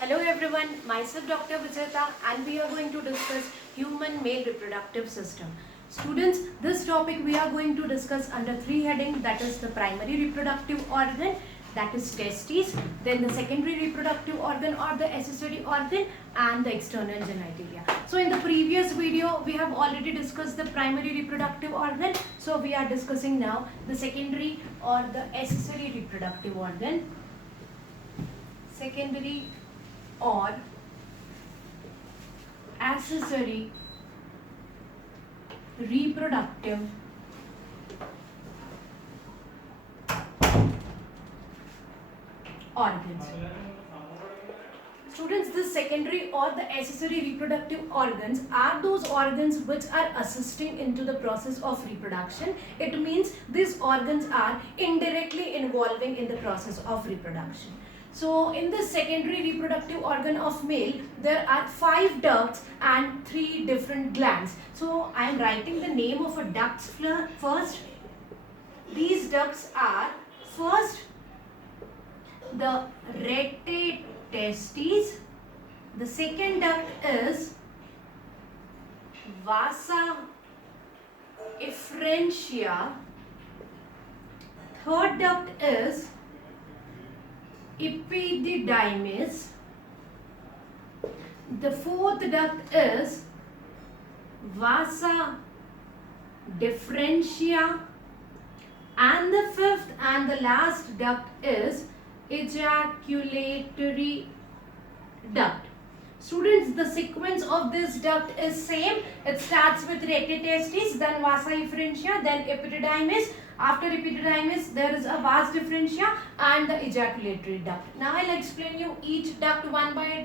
Hello everyone, myself Dr. Vijayata and we are going to discuss human male reproductive system. Students, this topic we are going to discuss under three headings, that is the primary reproductive organ, that is testes, then the secondary reproductive organ or the accessory organ, and the external genitalia. So in the previous video we have already discussed the primary reproductive organ, so we are discussing now the secondary or the accessory reproductive organ. Secondary or accessory reproductive organs. Students, this secondary or the accessory reproductive organs are those organs which are assisting into the process of reproduction. It means these organs are indirectly involving in the process of reproduction. So in the secondary reproductive organ of male, there are 5 ducts and 3 different glands. So I am writing the name of a duct first. These ducts are first the rete testes. The second duct is vasa efferentia. Third duct is epididymis. The fourth duct is vasa differentia, and the fifth and the last duct is ejaculatory duct. Students, the sequence of this duct is same. It starts with rete testes, then vasa efferentia, then epididymis. After epididymis, there is a vas differentia and the ejaculatory duct. Now I'll explain you each duct one by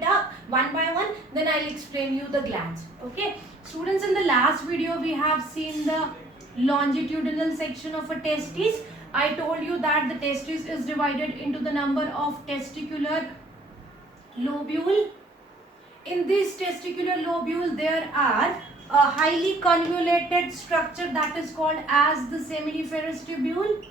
one. Then I'll explain you the glands. Okay, students, in the last video we have seen the longitudinal section of a testis. I told you that the testis is divided into the number of testicular lobule. In this testicular lobule, there are a highly convoluted structure that is called as the seminiferous tubule.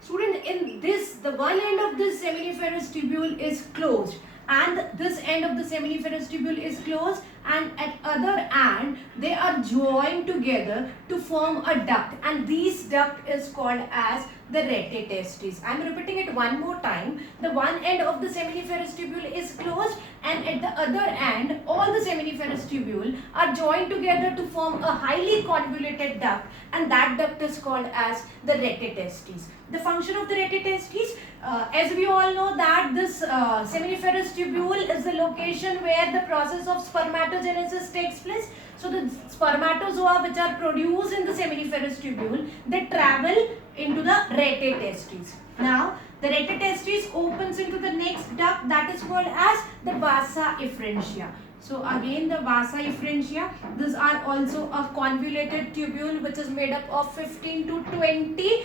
Student, in this, the one end of this seminiferous tubule is closed and this end of the seminiferous tubule is closed, and at other end they are joined together to form a duct, and this duct is called as the rete testis. I am repeating it one more time. The one end of the seminiferous tubule is closed and at the other end all the seminiferous tubule are joined together to form a highly convoluted duct, and that duct is called as the rete testis. The function of the rete testis, as we all know that this seminiferous tubule is the location where the process of spermatogenesis takes place. So the spermatozoa which are produced in the seminiferous tubule, they travel into the rete testis. Now the rete testis opens into the next duct that is called as the vasa efferentia. So again the vasa efferentia, these are also a convoluted tubule which is made up of 15 to 20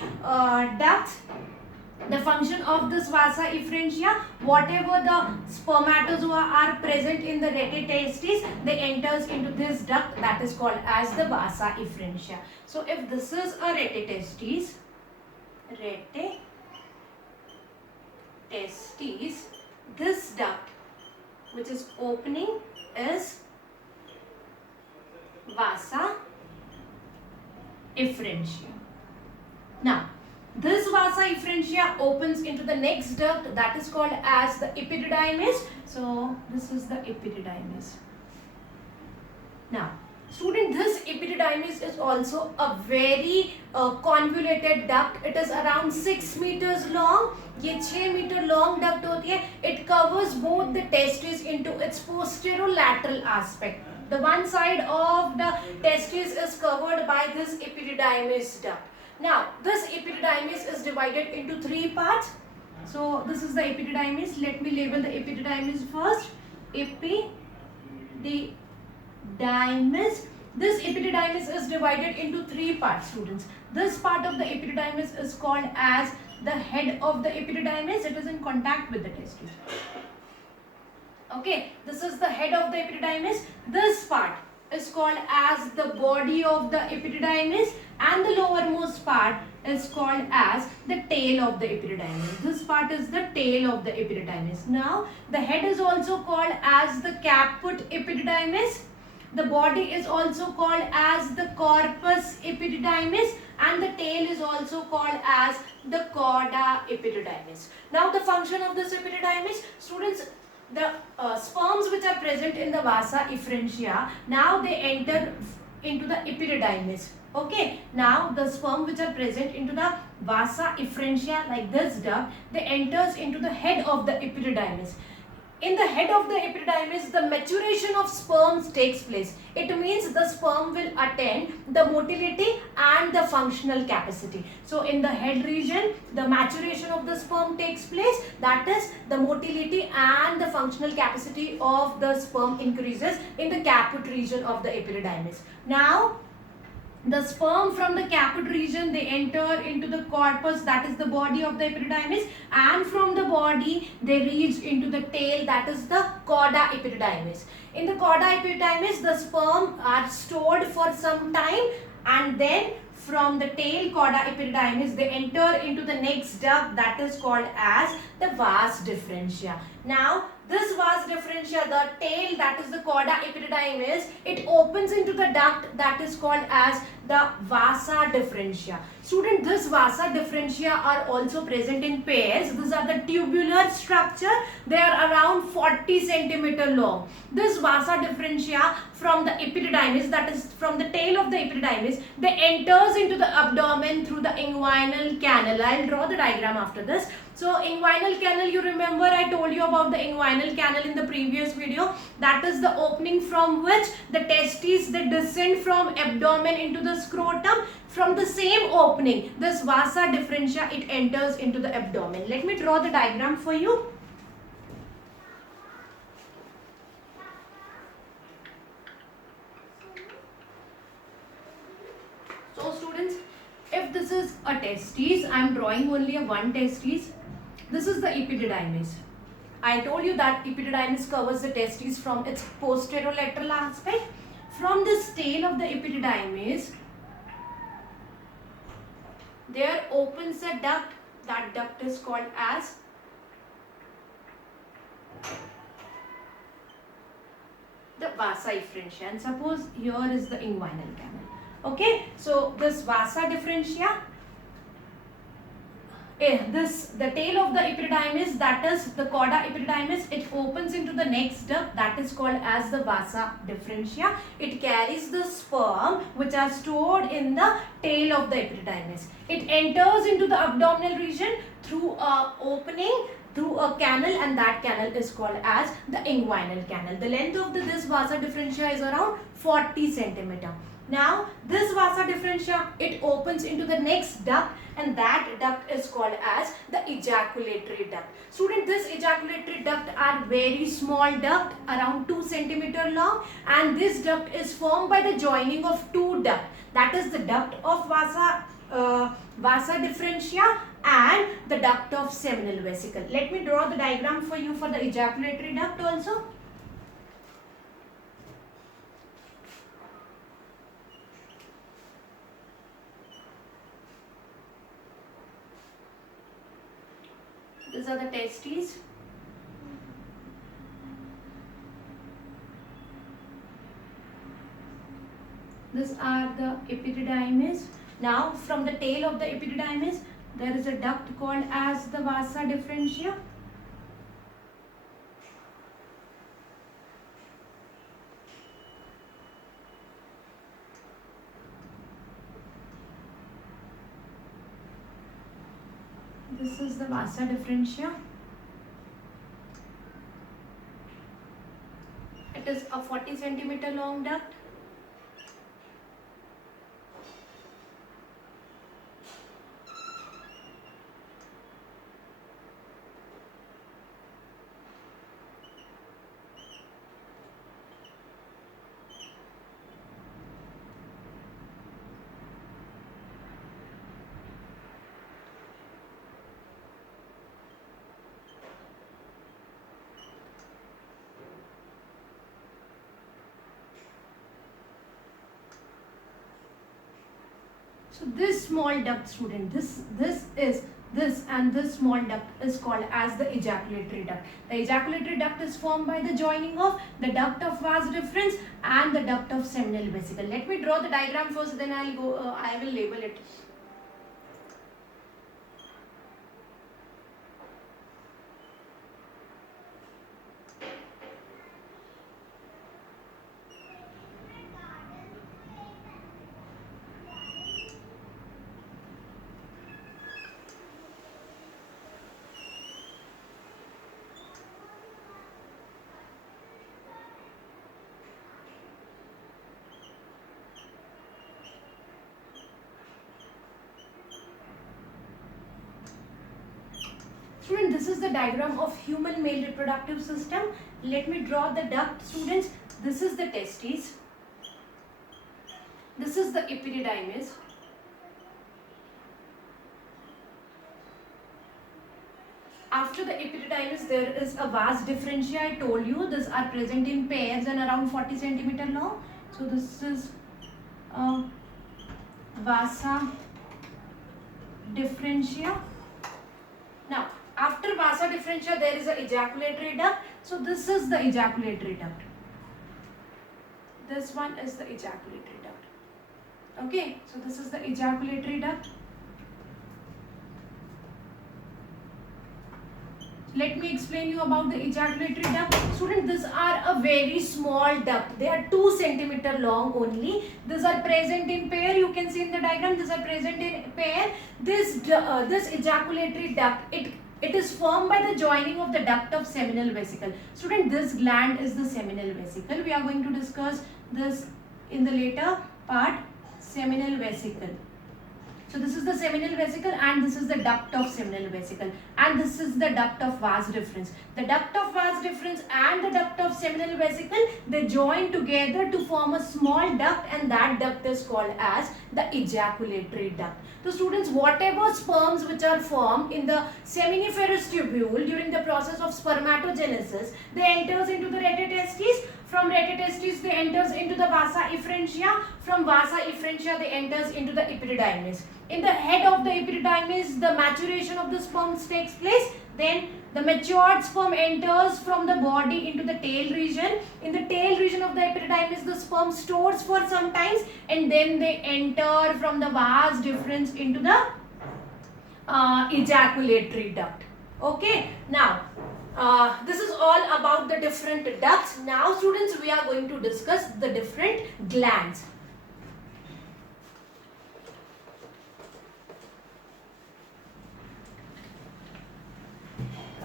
ducts. The function of this vasa efferentia, whatever the spermatozoa are present in the rete testis, they enters into this duct that is called as the vasa efferentia. So if this is a rete testis, this duct which is opening is vasa efferentia. Now this vasa efferentia opens into the next duct that is called as the epididymis. So this is the epididymis. Now student, this epididymis is also a very convoluted duct. It is around 6 meters long. ये 6 meter long duct होती है. It covers both the testes into its posterolateral aspect. The one side of the testis is covered by this epididymis duct. Now this epididymis is divided into 3 parts. So this is the epididymis. Let me label the epididymis first. Epididymis. This epididymis is divided into 3 parts, students. This part of the epididymis is called as the head of the epididymis. It is in contact with the testis. Okay, this is the head of the epididymis. This part is called as the body of the epididymis, and the lowermost part is called as the tail of the epididymis. This part is the tail of the epididymis. Now the head is also called as the caput epididymis. The body is also called as the corpus epididymis, and the tail is also called as the cauda epididymis. Now the function of this epididymis, students, the sperms which are present in the vasa efferentia, now they enter into the epididymis. Okay, now the sperm which are present into the vasa efferentia, like this duct, they enters into the head of the epididymis. In the head of the epididymis, the maturation of sperms takes place. It means the sperm will attain the motility and the functional capacity. So in the head region, the maturation of the sperm takes place. That is, the motility and the functional capacity of the sperm increases in the caput region of the epididymis. Now, the sperm from the caput region, they enter into the corpus, that is the body of the epididymis, and from the body they reach into the tail, that is the cauda epididymis. In the cauda epididymis, the sperm are stored for some time, and then from the tail cauda epididymis they enter into the next duct, that is called as the vas differentia. Now this vas differentia, the tail, that is the cauda epididymis, it opens into the duct that is called as the vasa differentia. Student, this vasa differentia are also present in pairs. These are the tubular structure. They are around 40 centimeter long. This vasa differentia from the epididymis, that is from the tail of the epididymis, they enters into the abdomen through the inguinal canal. I will draw the diagram after this. So inguinal canal, you remember I told you about the inguinal canal in the previous video. That is the opening from which the testes, they descend from abdomen into the scrotum. From the same opening, this vasa differentia, it enters into the abdomen. Let me draw the diagram for you. So students, if this is a testes, I am drawing only a one testes. This is the epididymis. I told you that epididymis covers the testes from its posterolateral aspect. From this tail of the epididymis, there opens a duct. That duct is called as the vasa efferentia, and suppose here is the inguinal canal. Okay, so this vasa differentia, the tail of the epididymis, that is the cauda epididymis, it opens into the next duct, that is called as the vasa differentia. It carries the sperm which are stored in the tail of the epididymis. It enters into the abdominal region through a opening, through a canal, and that canal is called as the inguinal canal. The length of this vasa differentia is around 40 centimeter. Now this vasa differentia, it opens into the next duct, and that duct is called as the ejaculatory duct. Student, this ejaculatory duct are very small duct, around 2 centimeter long, and this duct is formed by the joining of two ducts. That is the duct of vasa differentia and the duct of seminal vesicle. Let me draw the diagram for you for the ejaculatory duct also. These are the testes. These are the epididymis. Now from the tail of the epididymis, there is a duct called as the vasa differentia. This is the vasa differentia. It is a 40 centimeter long duct. So this small duct, student, this and this small duct is called as the ejaculatory duct. The ejaculatory duct is formed by the joining of the duct of vas deferens and the duct of seminal vesicle. Let me draw the diagram first, then I will label it. Student, this is the diagram of human male reproductive system. Let me draw the duct, students. This is the testes. This is the epididymis. After the epididymis, there is a vas differentia. I told you these are present in pairs and around 40 centimeter long. So this is vasa differentia. Now, after vasa differentia, there is a ejaculatory duct. So this is the ejaculatory duct. This one is the ejaculatory duct. Okay, so this is the ejaculatory duct. Let me explain you about the ejaculatory duct. Student, these are a very small duct. They are 2 centimeter long only. These are present in pair. You can see in the diagram. These are present in pair. This ejaculatory duct, it is formed by the joining of the duct of seminal vesicle. Student, this gland is the seminal vesicle. We are going to discuss this in the later part. Seminal vesicle. So this is the seminal vesicle and this is the duct of seminal vesicle and this is the duct of vas deferens. The duct of vas deferens and the duct of seminal vesicle, they join together to form a small duct and that duct is called as the ejaculatory duct. So students, whatever sperms which are formed in the seminiferous tubule during the process of spermatogenesis, they enters into the retetestes. From retetestes, they enters into the vasa efferentia. From vasa efferentia, they enters into the epididymis. In the head of the epididymis, the maturation of the sperms takes place. Then the matured sperm enters from the body into the tail region. In the tail region of the epididymis, the sperm stores for some time and then they enter from the vas deferens into the ejaculatory duct. Okay, now this is all about the different ducts. Now students, we are going to discuss the different glands.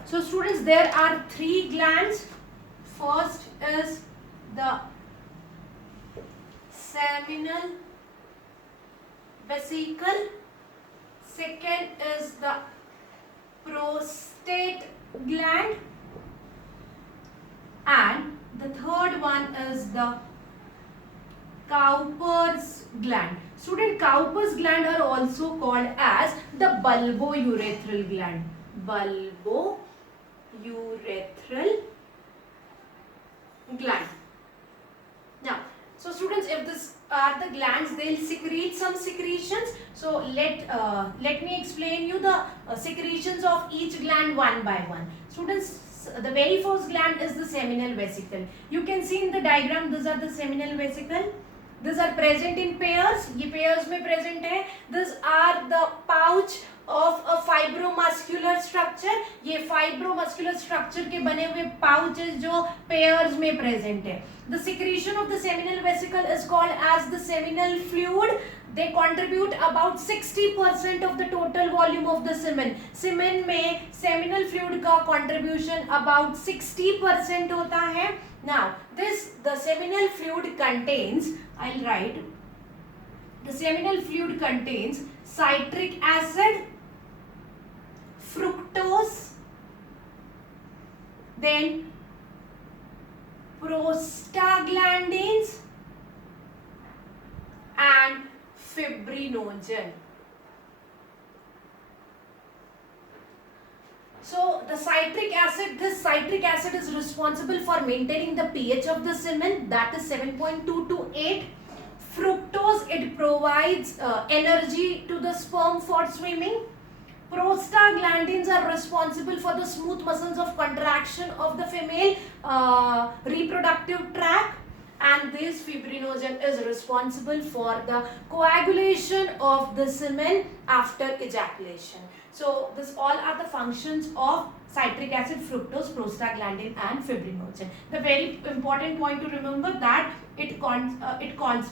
So students, there are 3 glands. First is the seminal vesicle. Second is the prostate gland. And the third one is the Cowper's gland. Student, Cowper's gland are also called as the bulbourethral gland. Bulbourethral gland. Now, so students, if this are the glands, they'll secrete some secretions. So let me explain you the secretions of each gland one by one. Students, the very first gland is the seminal vesicle. You can see in the diagram, these are the seminal vesicle. These are present in pairs. ये pairs में present है. These are the pouch of a fibromuscular structure. ये fibromuscular structure के बने हुए pouches जो pairs में present है. The secretion of the seminal vesicle is called as the seminal fluid. They contribute about 60% of the total volume of the semen. Semen में seminal fluid का contribution about 60% होता है. Now, the seminal fluid contains, I'll write, the seminal fluid contains citric acid, fructose, then prostaglandins and fibrinogen. So the citric acid, this citric acid is responsible for maintaining the pH of the semen, that is 7.2 to 8. Fructose, it provides energy to the sperm for swimming. Prostaglandins are responsible for the smooth muscles of contraction of the female reproductive tract, and this fibrinogen is responsible for the coagulation of the semen after ejaculation. So this all are the functions of citric acid, fructose, prostaglandin and fibrinogen. The very important point to remember that it contributes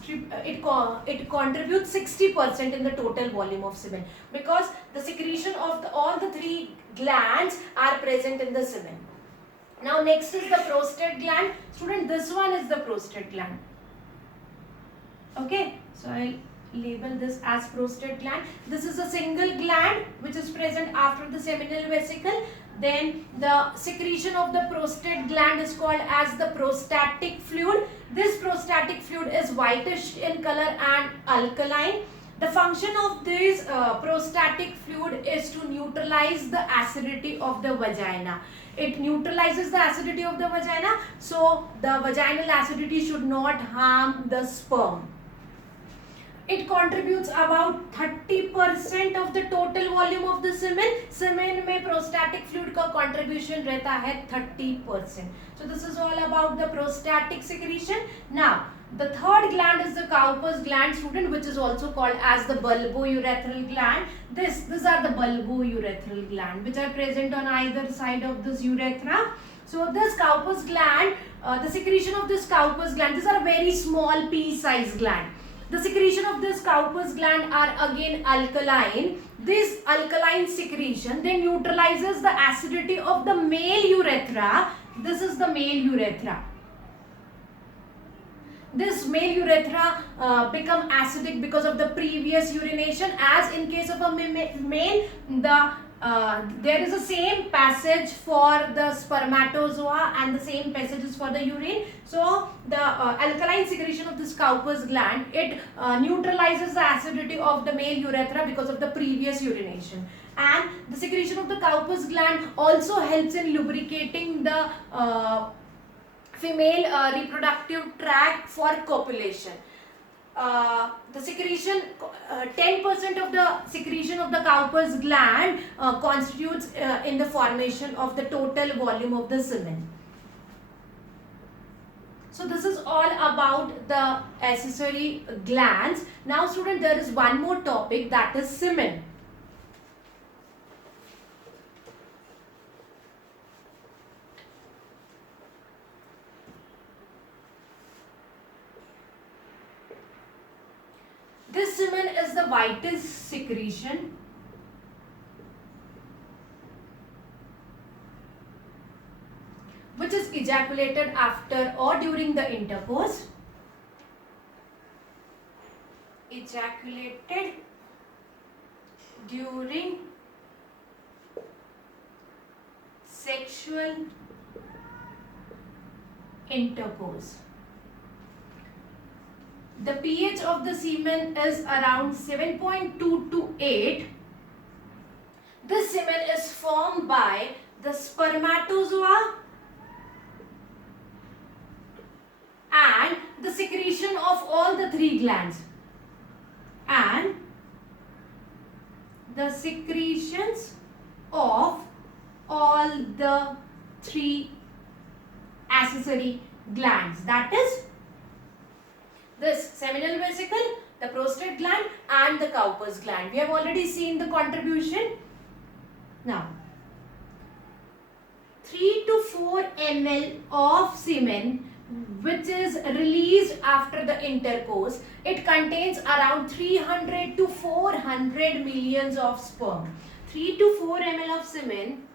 60% in the total volume of semen, because the secretion of all the three glands are present in the semen. Now next is the prostate gland. Student, this one is the prostate gland. Okay, so I'll label this as prostate gland. This is a single gland which is present after the seminal vesicle. Then the secretion of the prostate gland is called as the prostatic fluid. This prostatic fluid is whitish in color and alkaline. The function of this prostatic fluid is to neutralize the acidity of the vagina. It neutralizes the acidity of the vagina, so the vaginal acidity should not harm the sperm. It contributes about 30% of the total volume of the semen. Semen में prostatic fluid का contribution रहता है 30%. So this is all about the prostatic secretion. Now the third gland is the Cowper's gland, student, which is also called as the bulbourethral gland. These are the bulbourethral gland which are present on either side of this urethra. So this Cowper's gland, the secretion of this Cowper's gland, these are very small pea-sized gland. The secretion of this Cowper's gland are again alkaline. This alkaline secretion then neutralizes the acidity of the male urethra. This is the male urethra. This male urethra become acidic because of the previous urination. As in case of a male, there is a same passage for the spermatozoa and the same passages for the urine. So the alkaline secretion of this Cowper's gland, it neutralizes the acidity of the male urethra because of the previous urination. And the secretion of the Cowper's gland also helps in lubricating the female reproductive tract for copulation. The secretion, 10% of the secretion of the Cowper's gland constitutes in the formation of the total volume of the semen. So this is all about the accessory glands. Now student, there is one more topic, that is semen. This semen is the whitest secretion. Which is ejaculated after or during the intercourse. Ejaculated during sexual intercourse. The pH of the semen is around 7.2 to 8. This semen is formed by the spermatozoa and the secretion of all the three glands. And the secretions of all the three accessory glands, that is this seminal vesicle, the prostate gland and the Cowper's gland. We have already seen the contribution. Now 3 to 4 ml of semen which is released after the intercourse, it contains around 300 to 400 millions of sperm. 3 to 4 ml of semen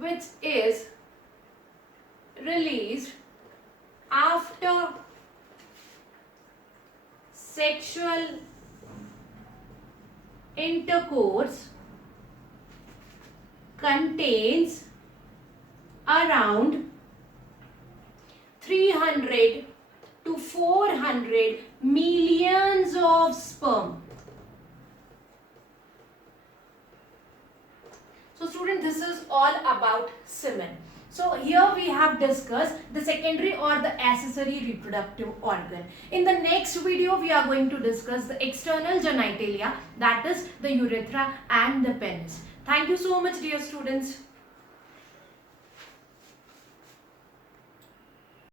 which is released after sexual intercourse contains around 300 to 400 millions of sperm. So student, this is all about semen. So here we have discussed the secondary or the accessory reproductive organ. In the next video we are going to discuss the external genitalia, that is the urethra and the penis. Thank you so much dear students.